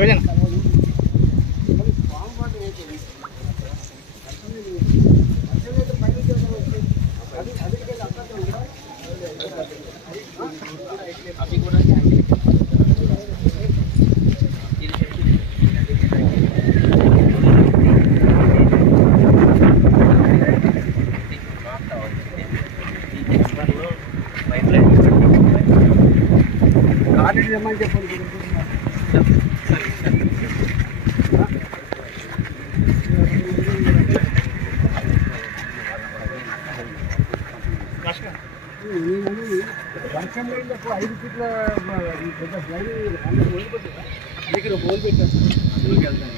ఐదు ఫీట్ల పెద్ద స్లైడ్ దగ్గర బోల్ పెట్టాను స్కూల్కి వెళ్తాను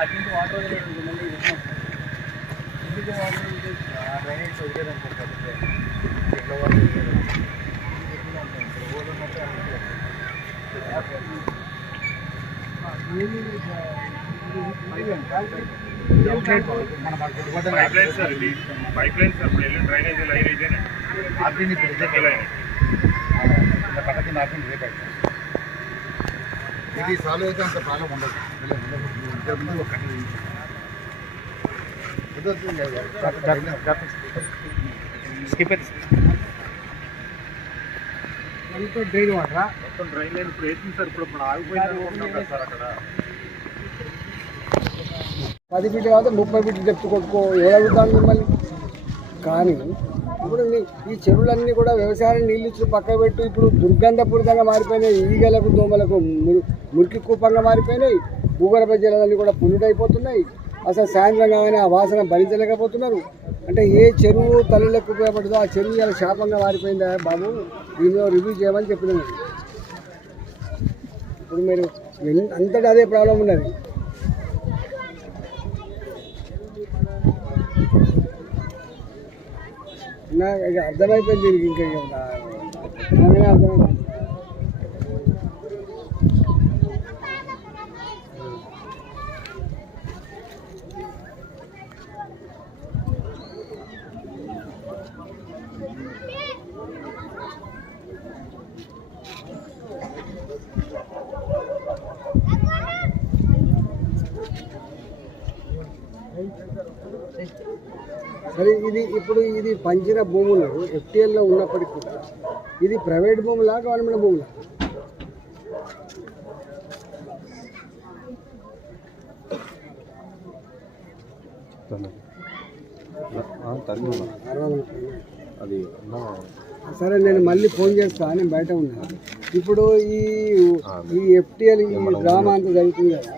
అటు వాటర్ మళ్ళీ ఎందుకు వాటర్ డ్రైనేజ్ వదిలేదనుకుంటారు ఎట్లా water pipe line sir drainage line ఇదేనే ఆర్టీని పక్కకి నాటి ఇది సాల్వ్ అయితే అంత బాగా ఉండదు డ్రైన్ వాటరా మొత్తం డ్రైన్ లైన్ ఇప్పుడు వేసింది సార్. ఇప్పుడు ఆగిపోయింది సార్ అక్కడ 10 ఫీట్లు కాదు 30 ఫీట్లు డెప్త్ కొట్టుకో ఏడవుతాను మిమ్మల్ని. కానీ ఇప్పుడు ఈ చెరువులన్నీ కూడా వ్యవసాయాన్ని నీళ్ళు ఇచ్చి పక్క పెట్టు ఇప్పుడు దుర్గంధపూరితంగా మారిపోయినాయి. ఈగలకు దోమలకు మురికి కూపంగా మారిపోయినాయి. భూగర్భ జలాలన్నీ కూడా పొల్యూట్ అయిపోతున్నాయి. అసలు సాయంత్రం కాగానే ఆ వాసన భరించలేకపోతున్నారు. అంటే ఏ చెరువు తల్లులకు ఉపయోగపడుతుందో ఆ చెరువు ఇలా శాపంగా మారిపోయిందా బాబు, దీనిలో రివ్యూ చేయమని చెప్పినాను. ఇప్పుడు మీరు అంతటా అదే ప్రాబ్లం ఉన్నది. నాకు అర్థమైపోయింది దీనికి ఇంకా అర్థమైంది. సరే ఇది పంచిన భూములు ఎఫ్టీఎల్లో ఉన్నప్పటికీ కూడా ఇది ప్రైవేట్ భూములా గవర్నమెంట్ భూములా? సరే నేను మళ్ళీ ఫోన్ చేస్తా, నేను బయట ఉన్నా. ఇప్పుడు ఈ ఎఫ్టీఎల్ ఈ డ్రామా అంతా జరుగుతుంది కదా,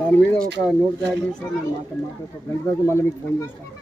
దాని మీద ఒక నోట్ తయారు చేస్తాను. నేను మాట్లాడతాను. గంట తర్వాత మళ్ళీ మీకు ఫోన్ చేస్తాను.